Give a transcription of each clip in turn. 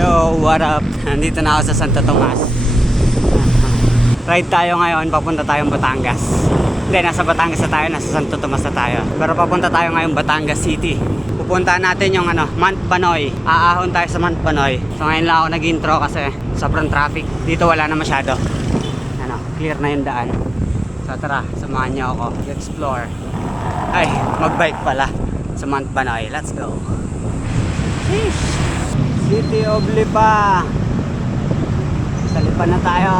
Yo, what up? Nandito na ako sa Santo Tomas. Ride tayo ngayon, papunta tayong Batangas. Hindi, nasa Batangas na tayo, nasa Santo Tomas na tayo. Pero papunta tayo ngayon Batangas City. Pupuntahan natin yung Mount Banoy. Aahon tayo sa Mount Banoy. So ngayon lang ako nag-intro kasi sobrang traffic. Dito wala na masyado. Clear na yung daan. So tara, samahan niyo ako i-explore. Ay, mag-bike pala sa Mount Banoy. Let's go. Sheesh. City of Lipa. Sa Lipa na tayo.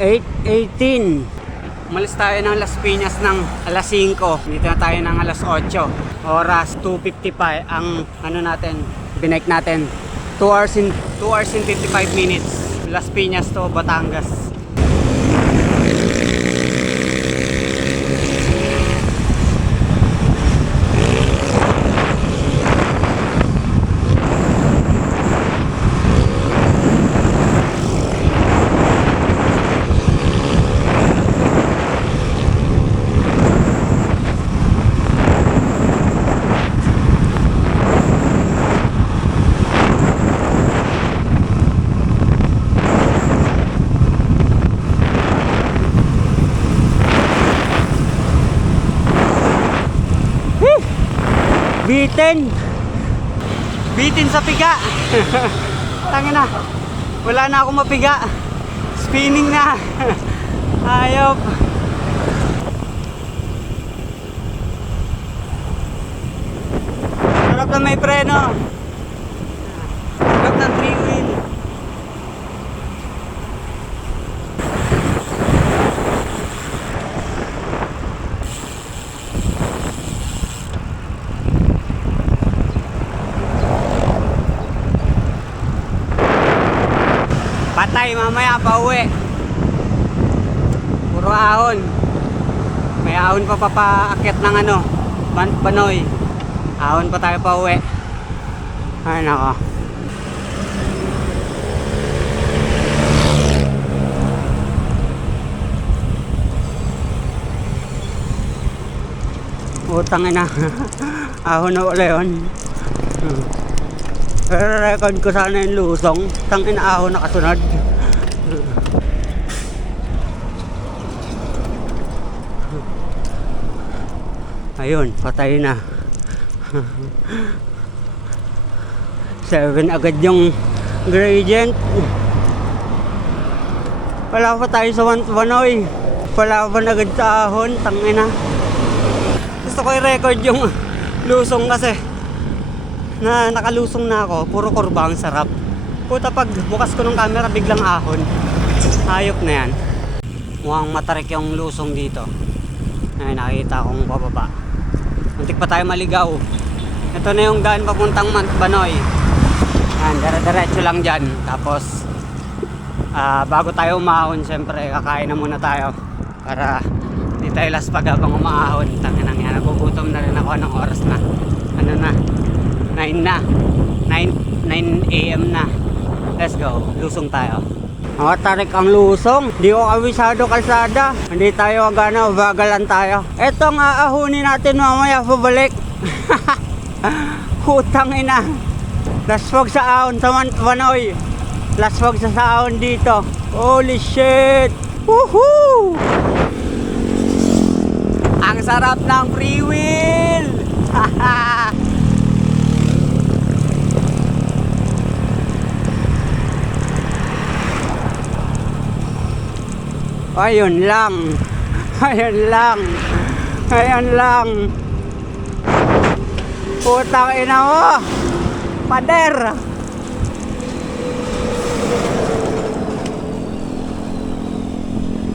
(8:18) Umalis tayo ng Las Piñas ng alas 5. Dito na tayo ng alas 8. Oras 2:55 ang natin, binike natin. 2 hours and 55 minutes. Las Piñas to Batangas. Bitin sa piga. Tangin na, wala na akong mapiga. Spinning na. Ayop. Sarap na may preno. Sarap ng 3-wheel. Patay, mamaya pa uwi. Puro ahon. May ahon pa papaakyat ng Mount Banoy. Ahon pa tayo pa uwi. Ay nako. Utang ina. Ahon na ulit yun. Pero record ko sana yung lusong. Tangin ahon na kasunod. Ayun, patay na. 7 agad yung gradient. Wala pa tayo sa Mount Banoy. Wala pa agad sa ahon. Tangin na. Gusto ko i-record yung lusong kasi na nakalusong na ako, puro kurba, ang sarap. Puta, pag bukas ko ng camera biglang ahon. Hayop na yan. Mukhang matarik yung lusong dito. Ay, nakita akong bababa. Muntik pa tayo maligaw. Ito na yung daan papuntang Mount Banoy. Yan, dire-diretso lang dyan. Tapos bago tayo umahon, syempre kakain na muna tayo para di tayo laspag habang umahon. Tanginang yan, nagugutom na rin ako. Anong oras na? Ano na? 9 na. 9 AM na. Let's go. Lusong tayo. Tarik ang lusong. Di ko kabisado kalsada. Hindi tayo bagalan tayo. Etong aahunin natin mamaya pabalik. Hutang ina. Laswag sa ahon sa Mount Banoy. Laswag sa ahon dito. Holy shit. Woohoo! Ang sarap ng free wheel. Haha. Ayun lang. Ayun lang. Ayun lang. Putang ina mo. Pader.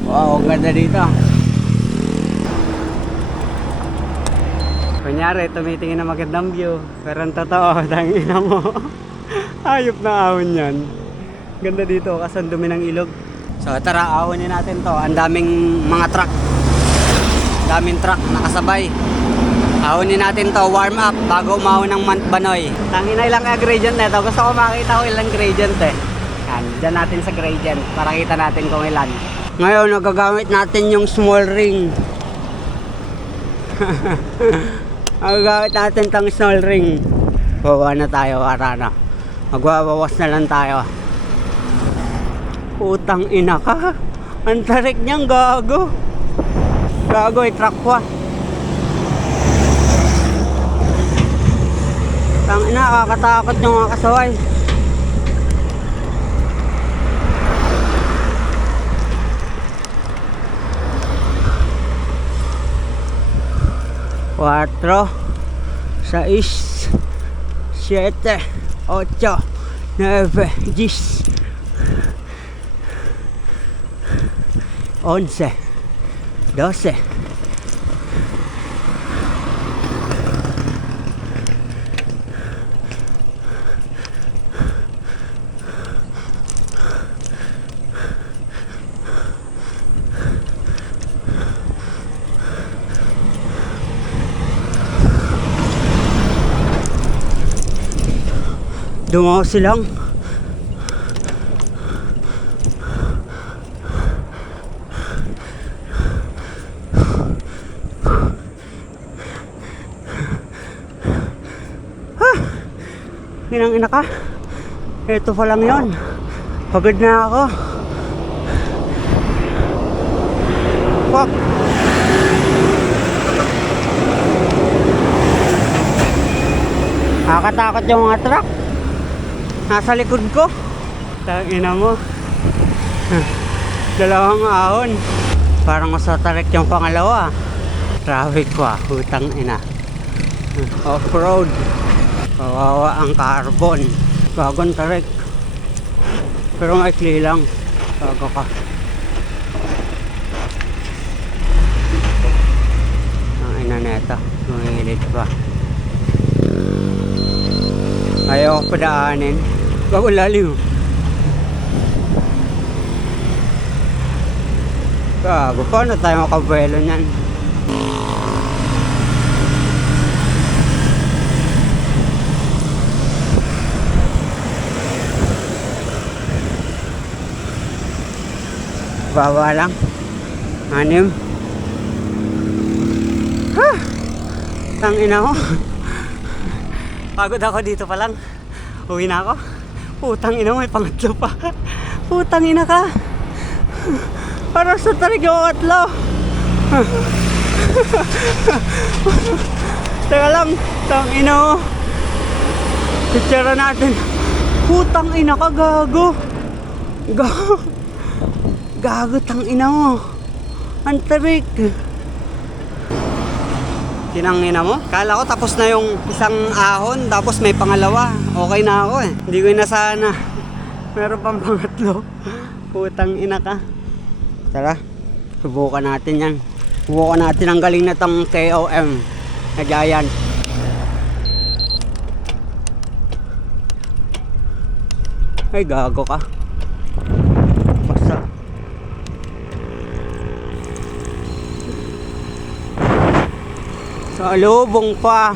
Wow, ganda dito. Kunyari, tumitingin na magandang view. Pero ang totoo, tangina mo. Ayop na ahon yan. Ganda dito kasi ang dumi ng ilog. So tara, ahonin natin to. Ang daming mga truck. Daming truck nakasabay. Ahonin natin to, warm up bago umahon ng Mount Banoy. Tangina ilang gradient nito. Gusto ko makita ko ilang gradient eh. Yan, dyan natin sa gradient para kita natin kung ilan. Ngayon, nagagamit natin yung small ring. Magagamit natin tang small ring. Bawa na tayo, Arana. Magwawawas na lang tayo. Putang ina ka. Ang tarik niyang gago. Gago, i-truck ko. Tang ina, kakatakot yung mga kasaway. Cuatro, 6, 7, 8, 9, 10, 11, 12. Dumaw silang. Inang ina ka. Ito pa lang yon. Pagod na ako. Fuck. Nakakatakot yung mga truck. Nasa likod ko. Tangina mo. Dalawang ahon. Parang masatarik yung pangalawa. Traffic ko ah. Hutang ina. Off-road. Kawawa ang carbon. Gagong tarik. Pero maikli lang. Gago ka. Ang ina neta. Lumilid pa. Ayaw ko padaanin. Gago lalim. Gago, paano tayo makabuelo niyan? Baba lang. 6. Ha! Tangina ko. Pagod ako dito pa lang. Uwi na ako. Putang ina, may pangatlo pa. Putang ina ka. Parang sa tarig yung katlo. Teka lang. Tang ina mo. Picture natin. Putang ina ka, gago. Gago. Gago, tang ina mo. Ang tarik. Tinangina mo? Kala ko tapos na yung isang ahon, tapos may pangalawa. Okay na ako eh. Hindi ko na sana. Meron pang pangatlo. Putang ina ka. Tara, subukan natin yan. Subukan natin ang galing na tong KOM na Giant. Ay, gago ka. Basta. Sa lubong pa.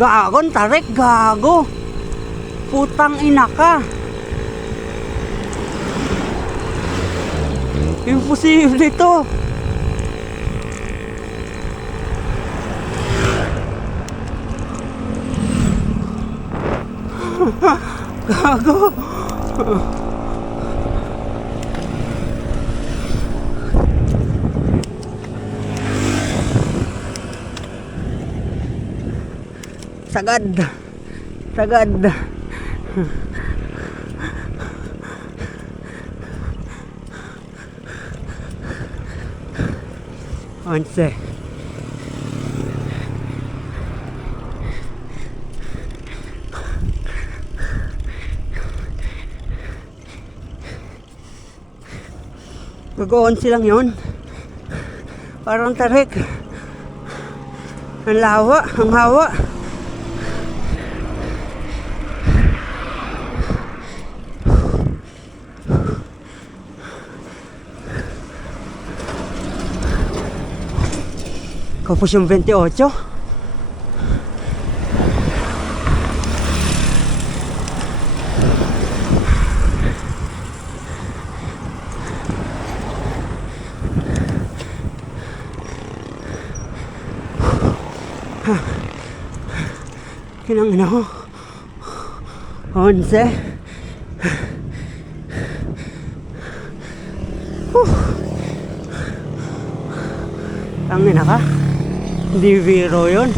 Gagon, tarik, gago. Putang ina ka. Imposible ito. Gago. Sagad. Sagad. 11. Mag-11 lang yun. Parang tarik. Ang lawa, ang hawa. Kapos yung 28. Kinangina ko. 11. Tangina ka. Hindi biro yun.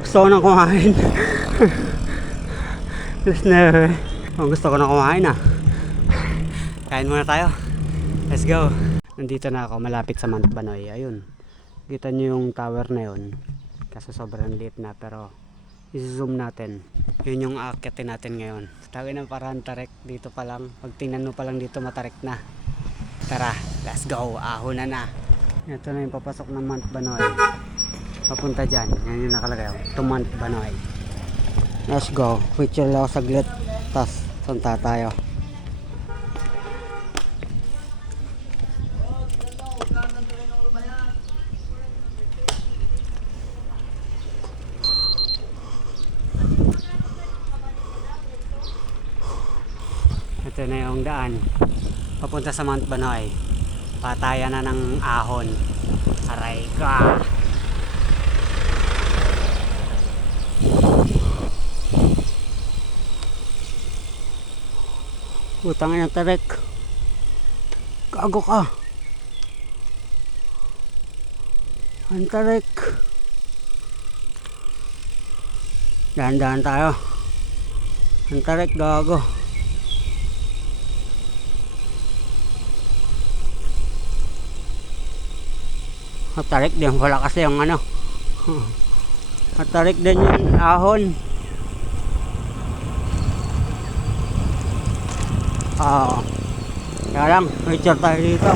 Gusto ko nang kumain. Gusto ko nang kumain ah. Kain muna tayo. Let's go. Nandito na ako malapit sa Mount Banoy. Ayun. Kita nyo yung tower na yun. Kaso sobrang liit na pero i-zoom natin. Yun yung aakyatin natin ngayon. Tawag ng parang tarik dito pa lang. Pag tingnan mo pa lang dito matarik na. Tara, let's go. Ahon na. Ito na yung papasok ng Mount Banoy. Papunta dyan. Yan yung nakalagay. To Mount Banoy. Let's go. Picture lang ako saglit. Tapos sunta tayo. Ito na yung daan papunta sa Mount Banoy. Patayan na ng ahon. Aray ka. Utang na tarik. Gago ka. Ang tarik. Dahan-dahan tayo. Ang tarik, gago. Matarik din pala kasi yung ano. Matarik din yung ahon. Kaya lang, picture tayo dito.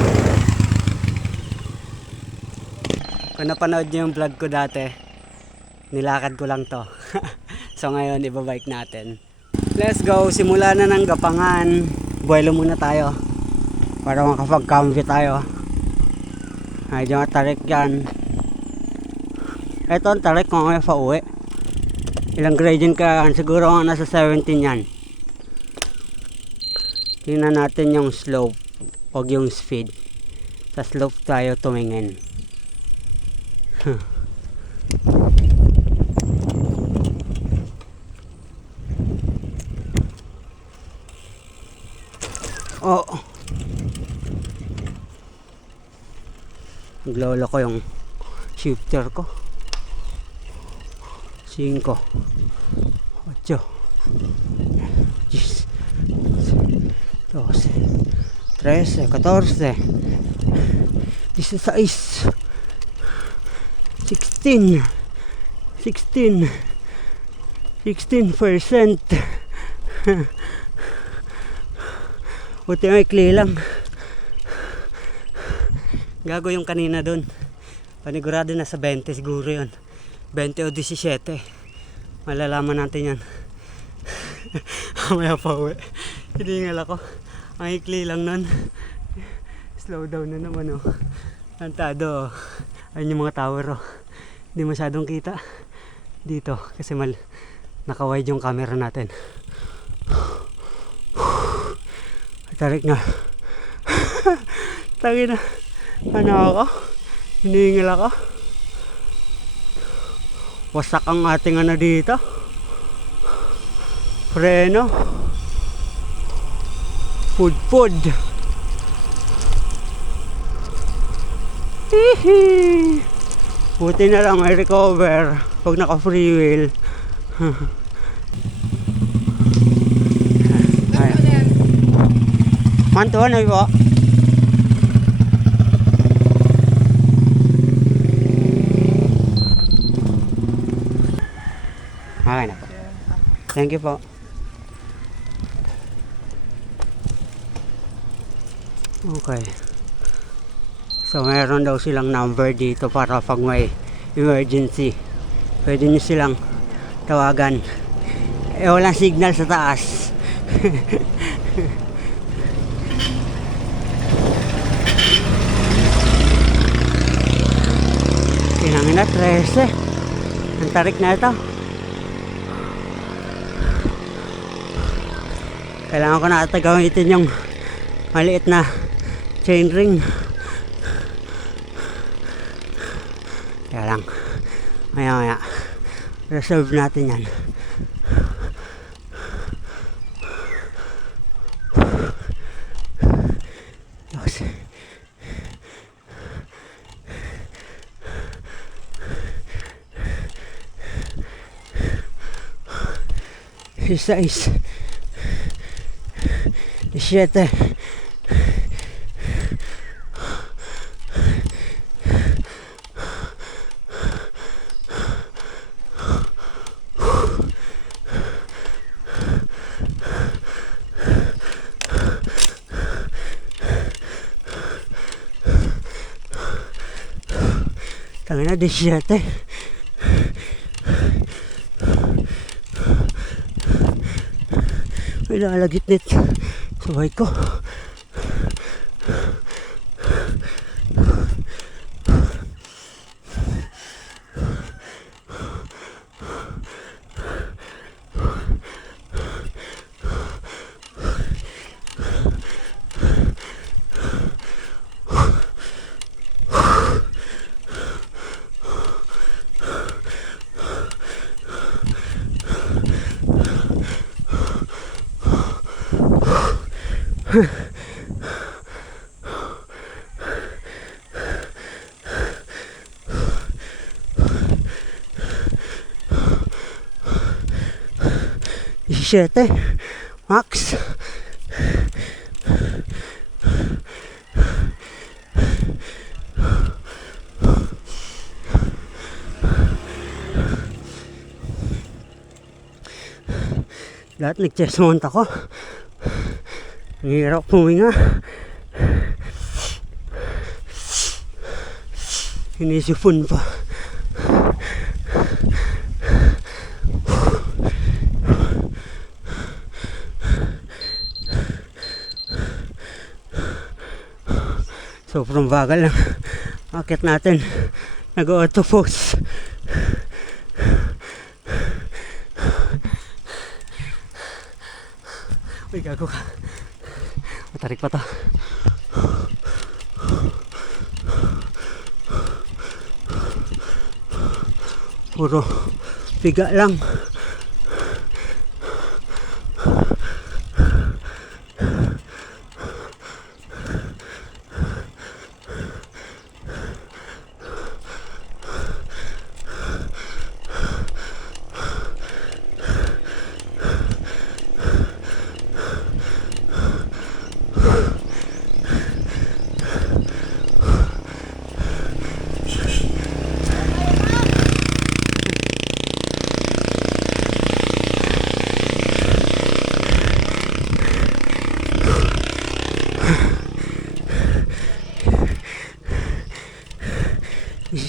Kung napanood nyo yung vlog ko dati, nilakad ko lang to. So ngayon, ibabike natin. Let's go, simula na ng Gapangan. Buwelo muna tayo para makapag-cambio tayo. Medyo matarik yan. Ito ang tarik kung may pauwi. Ilang gradient ka yan? Siguro nga nasa 17 yan. Tingnan natin yung slope o yung speed. Sa slope tayo tumingin. Oh. Naglolo ko yung shifter ko. 5 8 10 12 13 14 16 16 16%. Buti may ikli lang. Gago yung kanina dun. Panigurado na sa 20 siguro yun. 20 o 17. Malalaman natin yan. Mamaya pa uwi. Hiningal ako. Ang ikli lang nun. Slow down na naman oh. Antado oh. Ayun yung mga tower oh. Hindi masyadong kita dito kasi naka-wide yung camera natin. Tarik na. Tagi na. Ano ako? Hinihingil ako. Wasak ang ating ano dito. Preno. Food. Hihi. Buti na lang may recover pag naka free wheel. Mantuan ay po. Okay na po. Thank you po. Okay. So mayroon daw silang number dito para pag may emergency. Pwede nyo silang tawagan. Walang signal sa taas. Pinangin na 13. Ang tarik na ito. Kailangan ko na ata gamitin yung maliit na chain ring. Kaya lang maya Reserve natin yan. Yes. Seis. 17. Tangina, 17. May lalagitnit sa buhay ko. Siete max. Lahat nag-chest mount ako. Ang hirap puminga. Inisipon pa. Sobrang bagal lang. Akit natin. Nag-auto pose. Uy, gago ka. Matarik pa to. Puro piga lang.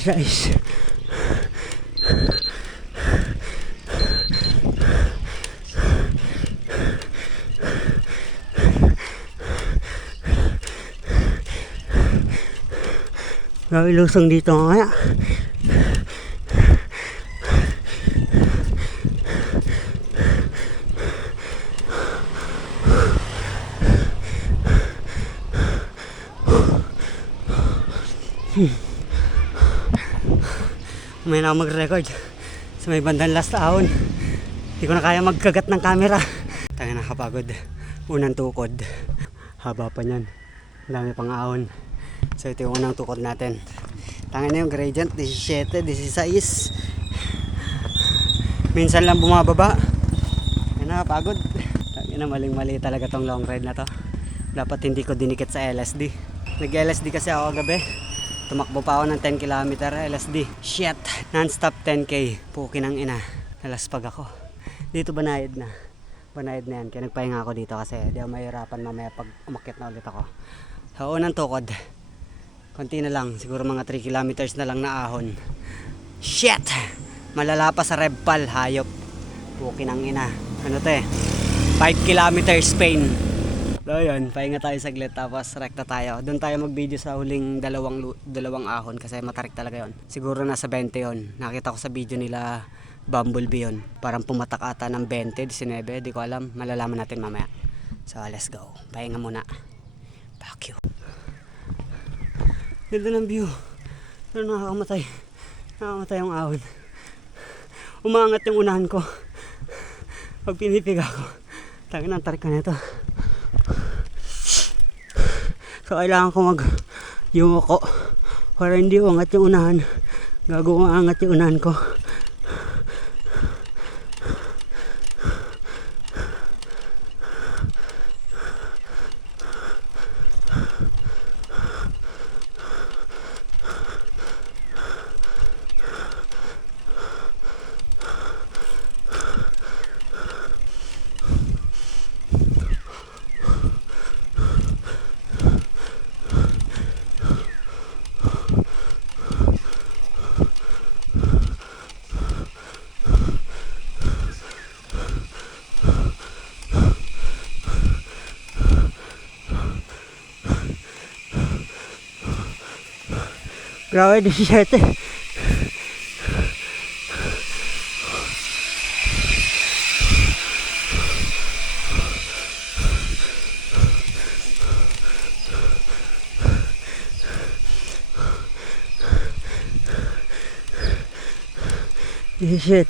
Guys, grabe lusong dito kaya. May na ako mag-record sa may bandang last ahon. Hindi ko na kaya magkagat ng camera. Tayo nakapagod. Unang tukod. Haba pa niyan. Ang dami pang ahon. So ito yung unang tukod natin. Tangin na yung gradient. 17, 16. Minsan lang bumababa. Ay nakapagod. Tangin na maling-mali talaga tong long ride na to. Dapat hindi ko dinikit sa LSD. Nag-LSD kasi ako gabi. Tumakbo pa ako ng 10 km LSD. Shit! Non-stop 10k. Puki ng ina. Nalaspag ako. Dito banayad na. Banayad na yan. Kaya nagpahinga ako dito kasi di ako mahirapan mamaya pag umakyat na ulit ako. Sa unang tukod. Konti na lang. Siguro mga 3 kilometers na lang na ahon. Shit! Malala pa sa Rebpal. Hayop. Puki ng ina. Ano to eh? 5 kilometers Spain. So yun, pahinga tayo saglit tapos rekta tayo. Doon tayo mag-video sa huling dalawang ahon kasi matarik talaga yon. Siguro nasa 20 yon. Nakita ko sa video nila Bumblebee yon. Parang pumatak ata ng 20, 19, di ko alam. Malalaman natin mamaya. So let's go. Pahinga muna. Fuck you. Ganda ng view. Pero nakakamatay. Nakakamatay yung ahon. umangat yung unahan ko. Pag pinipiga ko, tangin ang tarik ka nito. So kailangan ko yumuko para hindi umangat yung unahan. Gago umangat yung unahan ko. Grabe, 17.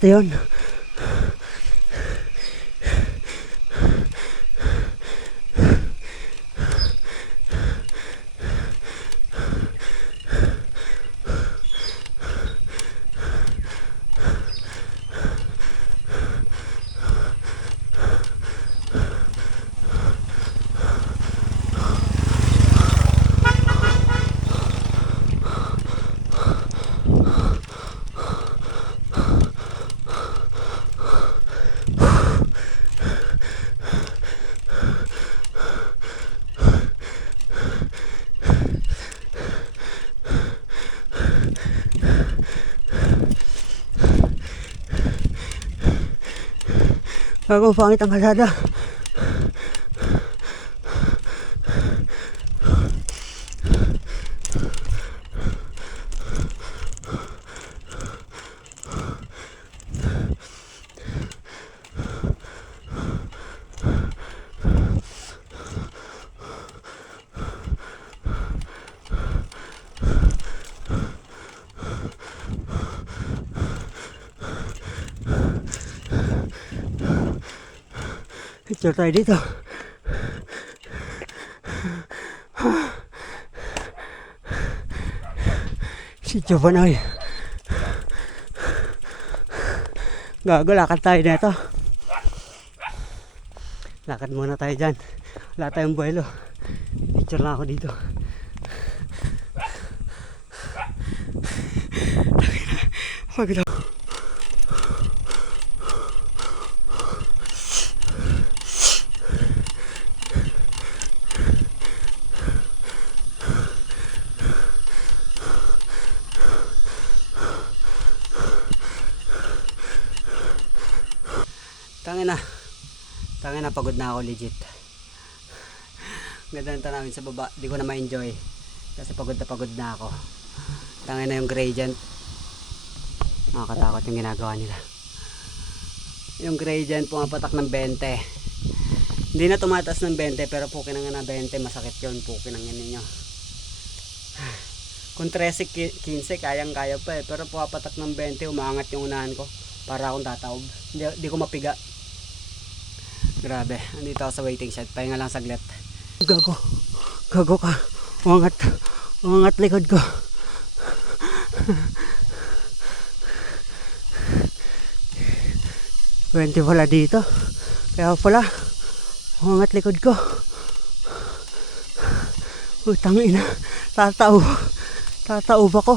Yun. Bago pangit ang kalsada. Picture tayo dito. Si Giovanni. Gago, lakad tayo nito. Lakad muna tayo dyan. Wala tayong buwelo. Picture lang ako dito. Pagod ako. Tangin na, pagod na ako legit. Ganda ng tanawin sa baba, di ko na ma-enjoy kasi pagod na ako. Tangin na yung gradient, nakakatakot yung ginagawa nila. Yung gradient pumapatak ng 20, hindi na tumataas ng 20, pero pukin nga na 20, masakit yun, pukin ang ninyo. Kung 13-15 kayang kaya pa pero pumapatak ng 20, umaangat yung unahan ko para akong tataob, di ko mapiga. Grabe, andito ako sa waiting shed. Pahinga lang saglit. Gago ka. Umangat likod ko. Kwente pala dito. Kaya pala, umangat likod ko. Utang ina. Tataob ako.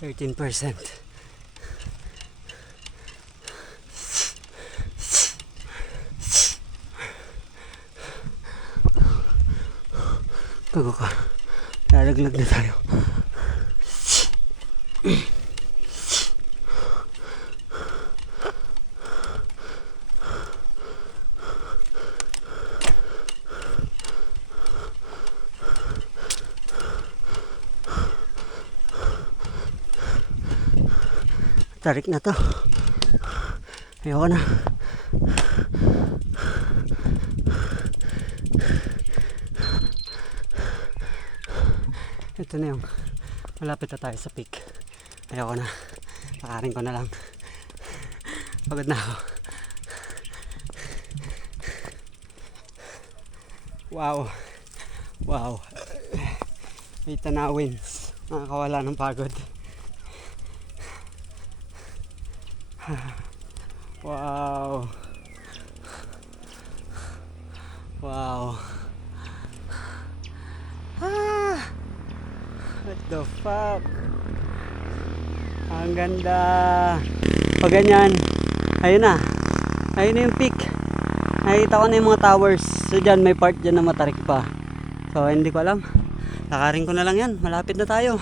13%. Tago ka. Lalaglag na tayo. Tarik na to. Ayoko na. Ito na yung malapit na tayo sa peak. Ayoko na. Pakarin ko na lang. Pagod na ako. Wow. Wow. May tanawins. Nakakawala ng pagod. Wow. Wow. What the fuck? Ang ganda. Pag ganyan, ayun na. Ayun na yung peak. Nakikita ko na yung mga towers. So dyan, may part dyan na matarik pa. So hindi ko alam. Lakarin ko na lang yan. Malapit na tayo.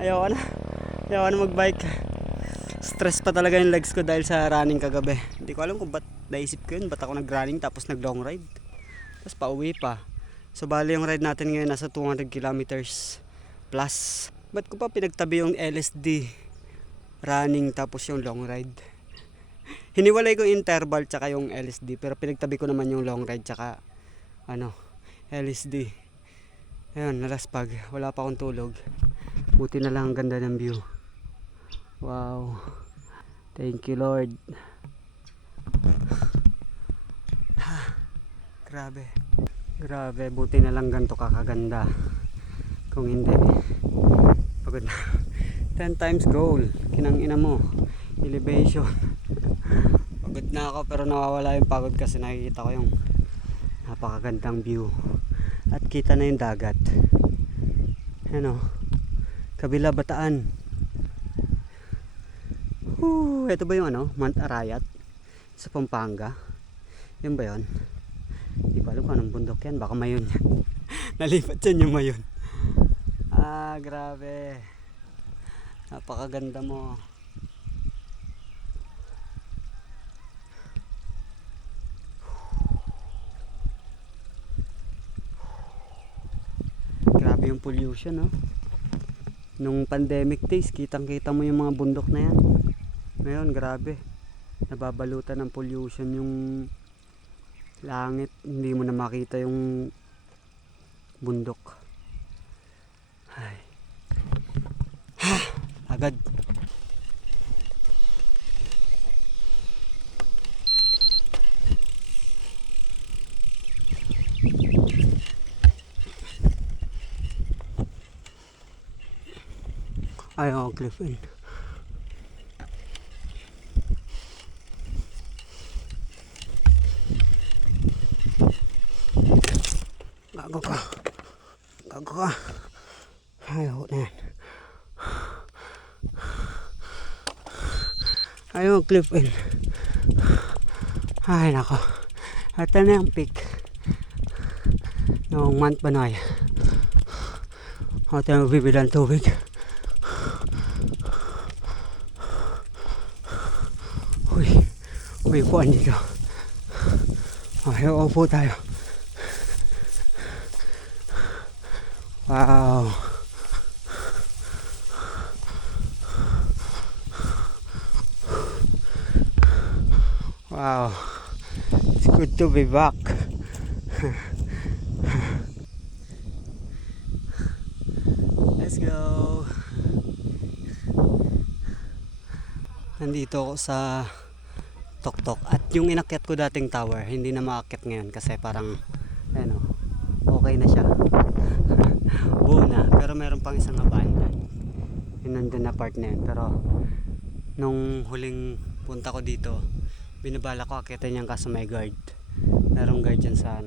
Ayoko na. Ayoko na mag-bike. Stress pa talaga yung legs ko dahil sa running kagabi. Hindi ko alam kung ba't naisip ko yun. Ba't ako nag-running tapos nag-long ride. Tapos pauwi pa. So bali yung ride natin ngayon nasa 200 kilometers plus. Ba't ko pa pinagtabi yung LSD running tapos yung long ride? Hiniwalay ko yung interval tsaka yung LSD. Pero pinagtabi ko naman yung long ride tsaka LSD. Ayun, nalaspag. Wala pa akong tulog. Buti na lang ang ganda ng view. Wow. Thank you, Lord. Grabe. Grabe, buti na lang ganito kakaganda. Kung hindi, pagod na. 10 times goal. Kinang-ina mo. Elevation. Pagod na ako pero nawawala yung pagod kasi nakikita ko yung napakagandang view. At kita na yung dagat. Ano? Kabila Bataan. Ito ba yung Mount Arayat sa Pampanga? Yun ba yun? Hindi ko alam kung anong bundok yan. Baka mayon yan. Nalipat yan yung mayon. Grabe. Napakaganda mo. Grabe yung pollution, no? Nung pandemic days, kitang-kita mo yung mga bundok na yan. Ngayon, grabe. Nababalutan ng pollution yung langit. Hindi mo na makita yung bundok. Ay. Agad. Ayaw, Clifford. Gago ka. Gago ka. Ayaw na yan. Ayaw, Clifford. Ay, nako. Ito na yung peak ng Mount Banoy. Ito yung bibilang tubig. Uy, upuan dito. Ayaw, upo tayo. Wow. Wow. It's good to be back. Let's go. Nandito ako sa Toktok at yung inakyat ko dating tower hindi na maakyat ngayon kasi parang okay na siya. Buo na, pero meron pang isang abandon yung nandun na part na yun. Pero nung huling punta ko dito binabala ko akyatin yan kaso may guard. Merong guard dyan sa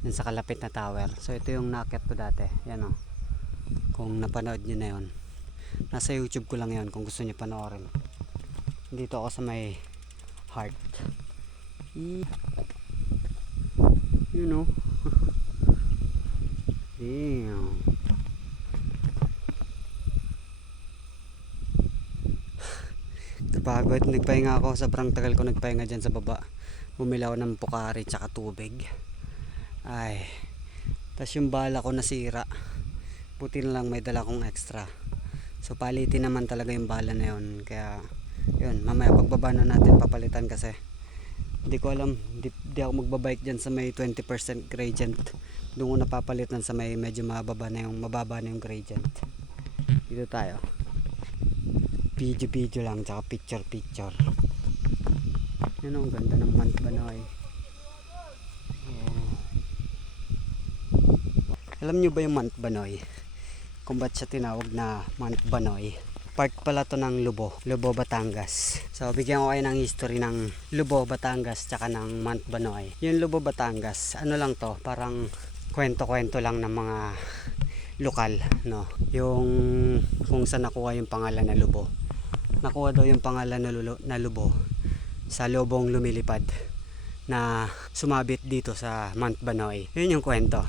dyan sa kalapit na tower. So ito yung naakyat ko dati, yan kung napanood nyo na yun. Nasa YouTube ko lang yan kung gusto niyo panoorin. Dito ako sa may heart. You know. Damn. Kapagod, nagpahinga ako. Sobrang tagal ko nagpahinga dyan sa baba. Bumili ako ng Pocari tsaka tubig. Ay. Tas yung bala ko nasira. Buti na lang may dala kong extra. So palitin naman talaga yung bala na yun. Kaya yun, mamaya pagbaba na natin papalitan kasi hindi ko alam, di ako magbabike dyan sa may 20% gradient. Doon ko napapalitan sa may medyo mababa na yung gradient. Dito tayo. Video lang tsaka picture. Yan ang ganda ng Mount Banoy. Alam nyo ba yung Mount Banoy? Kung ba't siya tinawag na Mount Banoy? Part pala to ng Lubo, Batangas. So bigyan ko kayo ng history ng Lubo, Batangas tsaka ng Mount Banoy. Yung Lubo, Batangas, ano lang to, parang kwento-kwento lang ng mga lokal, no? Yung kung saan nakuha yung pangalan na Lubo. Nakuha daw yung pangalan na Lubo sa lobong lumilipad na sumabit dito sa Mount Banoy. Yun yung kwento.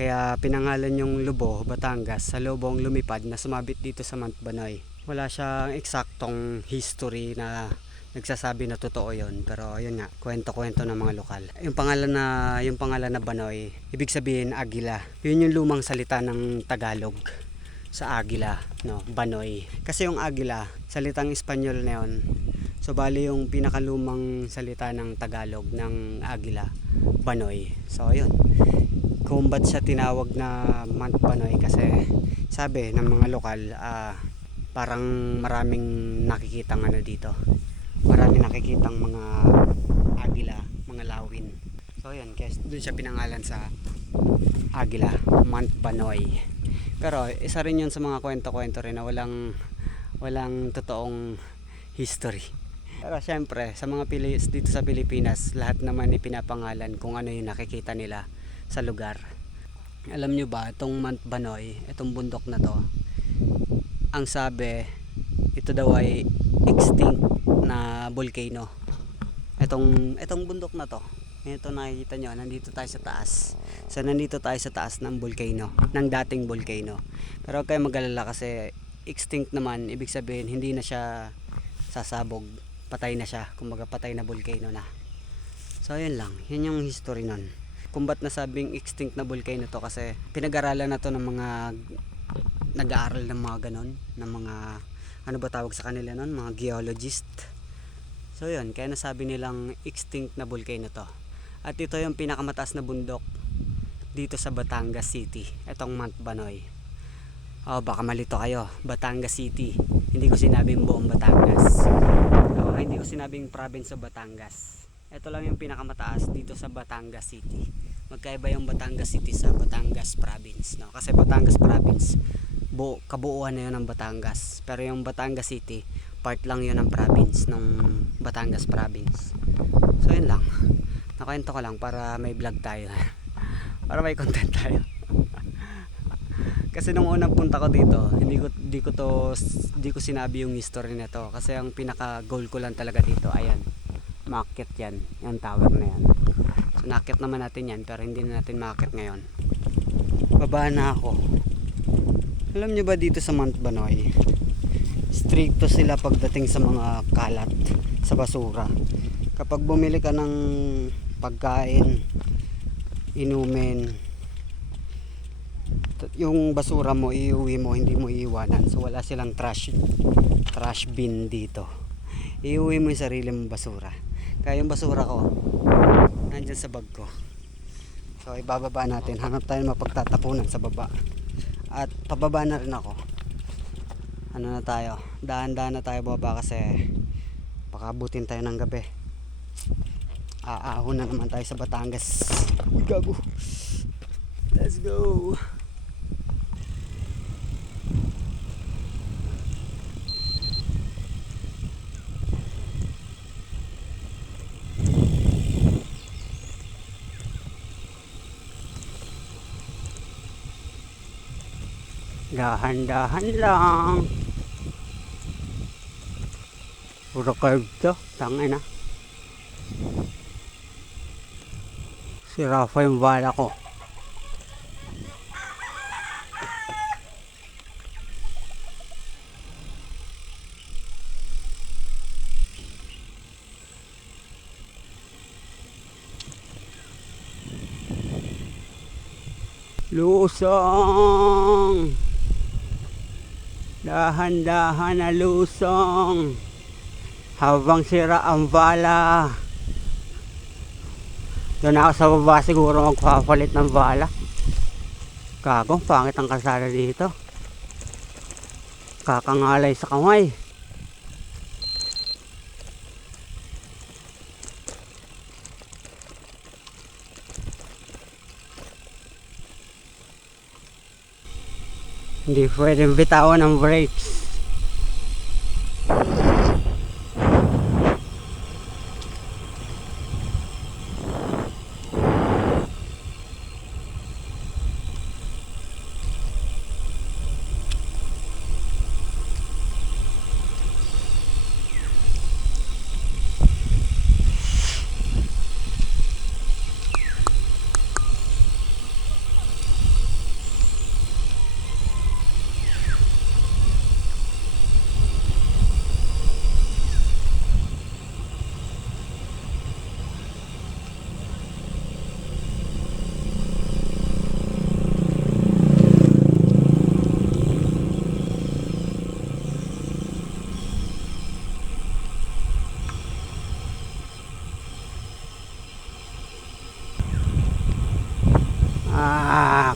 Kaya pinangalan yung Lubo, Batangas sa lobong lumipad na sumabit dito sa Mount Banoy. Wala siyang eksaktong history na nagsasabi na totoo yun. Pero yun nga, kwento-kwento ng mga lokal. Yung pangalan na Banoy, ibig sabihin Agila. Yun yung lumang salita ng Tagalog sa Agila, no? Banoy. Kasi yung Agila, salitang Espanyol na yun. So bali yung pinakalumang salita ng Tagalog ng Agila, Banoy. So yun. Kung ba't siya tinawag na Mount Banoy kasi sabi ng mga lokal, parang maraming nakikitang ano dito. Maraming nakikitang mga agila, mga lawin. So yun, kaya doon siya pinangalan sa Agila, Mount Banoy. Pero isa rin yun sa mga kwento-kwento rin na walang totoong history. Pero syempre, sa mga dito sa Pilipinas, lahat naman ipinapangalan kung ano yung nakikita nila sa lugar. Alam nyo ba, itong Mount Banoy, itong bundok na to, ang sabi, ito daw ay extinct na volcano. Itong bundok na to, ito nakikita nyo, nandito tayo sa taas. So nandito tayo sa taas ng volcano, ng dating volcano. Pero kayo mag-alala kasi extinct naman, ibig sabihin hindi na siya sasabog, patay na siya, kumbaga patay na volcano na. So yun lang, yun yung history nun. Kung ba't nasabing extinct na volcano to kasi pinag-aralan na to ng mga nag-aaral ng mga ganon, ng mga ano ba tawag sa kanila nun, mga geologist. So yun, kaya nasabi nilang extinct na volcano to. At ito yung pinakamataas na bundok dito sa Batangas City, itong Mount Banoy. Baka malito kayo, Batangas City, hindi ko sinabing buong Batangas. Hindi ko sinabing province of Batangas. Ito lang yung pinakamataas dito sa Batangas City. Magkaiba yung Batangas City sa Batangas Province, no? Kasi Batangas Province, kabuuan na yun ng Batangas. Pero yung Batangas City, part lang yun ng province ng Batangas Province. So yun lang. Nakwento ko lang para may vlog tayo. Para may content tayo. Kasi nung unang punta ko dito, hindi ko sinabi yung history nito kasi ang pinaka goal ko lang talaga dito, ayan. Maakyat yan, yung tower na yan. So naakyat naman natin yan pero hindi na natin maakyat ngayon. Baba na ako. Alam nyo ba dito sa Mount Banoy, stricto sila pagdating sa mga kalat, sa basura. Kapag bumili ka ng pagkain, inumin, yung basura mo iuwi mo, hindi mo iiwanan. So wala silang trash bin dito. Iuwi mo yung sarili mong basura. Kaya yung basura ko nandyan sa bag ko. So ibababa natin, hanap tayo mapagtatapunan sa baba. At pababa na rin ako. Ano na tayo, dahan-dahan na tayo baba kasi baka abutin tayo ng gabi. Aahon na naman tayo sa Batangas. Gago. Let's go. Dahan-dahan lang. Puro curve to. Tangin na. Si Rafa yung bala ko. Lusong! Dahan-dahan na lusong. Habang sira ang bala. Doon ako sa baba siguro magpapalit ng bala. Kagong pangit ang kalsada dito. Kakangalay sa kamay. Hindi pwedeng bitawan ng brakes.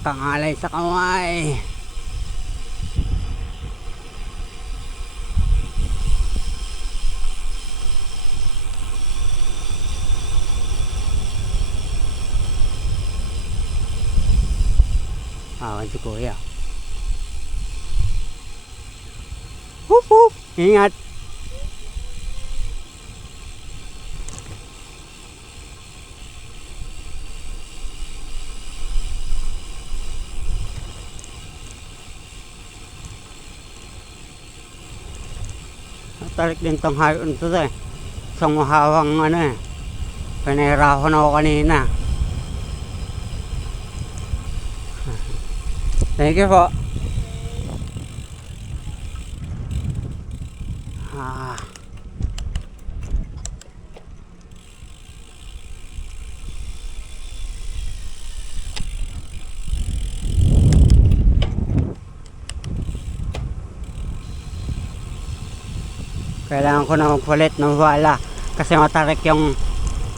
Kangalay sa kamay. Awan si kuya. Hup hup. Ingat. Tarik din tong hayon to eh. Isang mahawang ano eh. Pinahirapan ako kanina. Thank you po. Kailangan ko na magpalit ng bala kasi matarik yung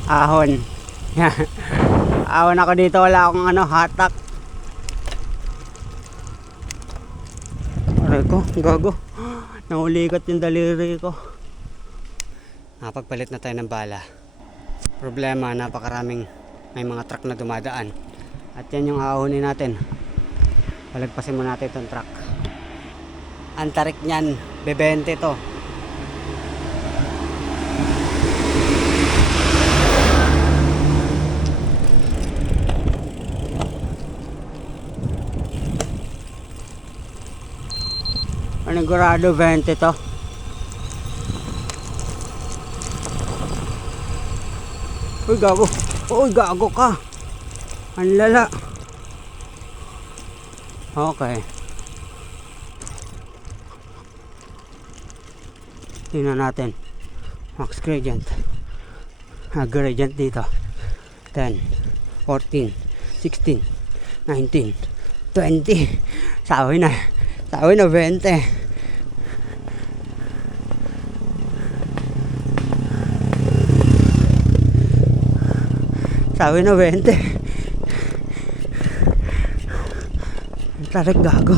ahon. Ahon ako dito, wala akong hatak. Aray ko, gago. Naulikat yung daliri ko. Nakapagpalit na tayo ng bala. Problema, napakaraming may mga truck na dumadaan. At yan yung ahonin natin. Palagpasin mo natin itong truck. Ang tarik niyan, bebente to. Panigurado 20 to. Uy gago. Uy gago ka. Ang lala. Okay. Tingnan natin. Max gradient. Gradient dito. 10, 14, 16, 19, 20. Sabi na 20. Sabi na 20. Tarik gago.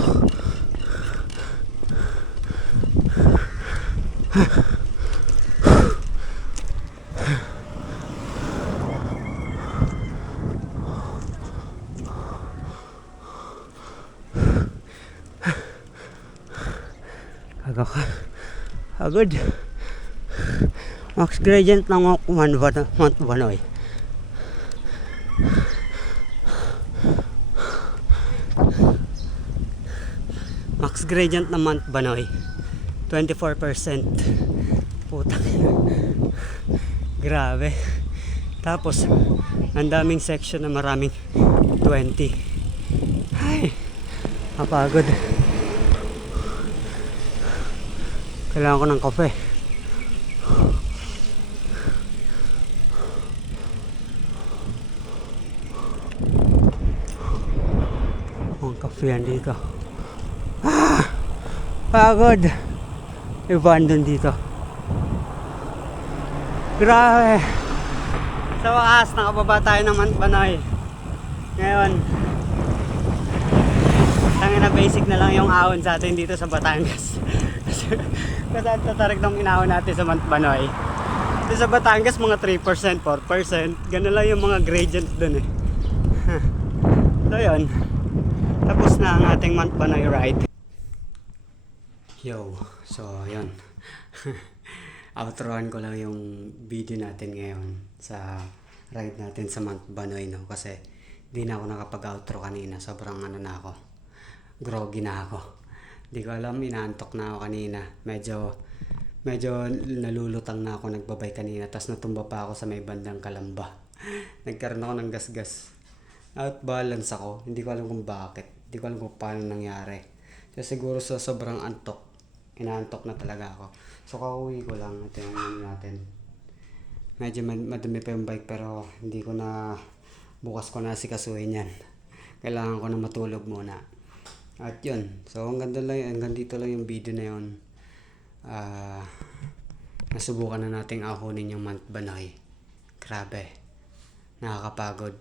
Gago ka. Agad. Max gradient ng Mount Banoy. Max gradient ng Mount Banoy 24%. Putang ina. Grabe. Tapos, ang daming section na maraming 20. Ay, napagod. Kailangan ko ng kape. Ang kape yan dito. Pagod. Abandon dito. Grabe. Sa wakas, nakababa tayo ng Banoy. Ngayon, tangina basic na lang yung ahon sa atin dito sa Batangas. Kasi ang tatarik ng inahon natin sa Banoy. Dito sa Batangas, mga 3%, 4%. Ganun lang yung mga gradients dun eh. So yun. Tapos na ang ating Banoy ride. Yo, so yun. Outroan ko lang yung video natin ngayon sa ride natin sa Mount Banoy, no? Kasi di na ako nakapag-outro kanina. Sobrang ano na ako. Groggy na ako. Di ko alam, inaantok na ako kanina. Medyo nalulutang na ako nagbabay kanina. Tapos natumba pa ako sa may bandang Kalamba. Nagkaroon ako ng gasgas. Out-balance ako. Hindi ko alam kung bakit. Hindi ko alam kung paano nangyari. So siguro sa sobrang antok, inaantok na talaga ako. So kauwi ko lang. Ito yung ano natin. Medyo madumi pa yung bike pero hindi ko na bukas ko na sikasuhin yan. Kailangan ko na matulog muna. At yun. So hanggang dito lang yung video na yun. Nasubukan na nating ahonin yung Mount Banoy. Grabe. Nakakapagod.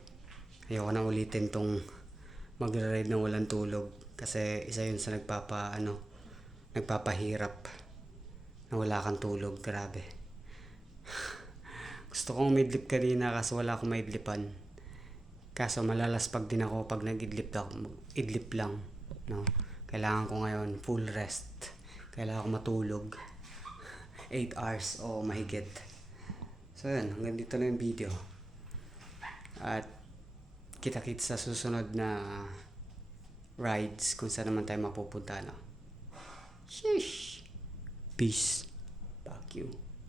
Ayoko na ulitin tong magre-ride ng walang tulog. Kasi isa yun sa nagpapahirap na wala kang tulog. Grabe. Gusto kong umidlip kanina kaso wala akong maidlipan. Kaso malalaspag din ako pag nag-idlip lang. No? Kailangan ko ngayon full rest. Kailangan ko matulog 8 hours o mahigit. So yun, hanggang dito lang yung video. At kita-kits sa susunod na rides kung saan naman tayo mapupunta. No? Sheesh. Peace. Fuck you.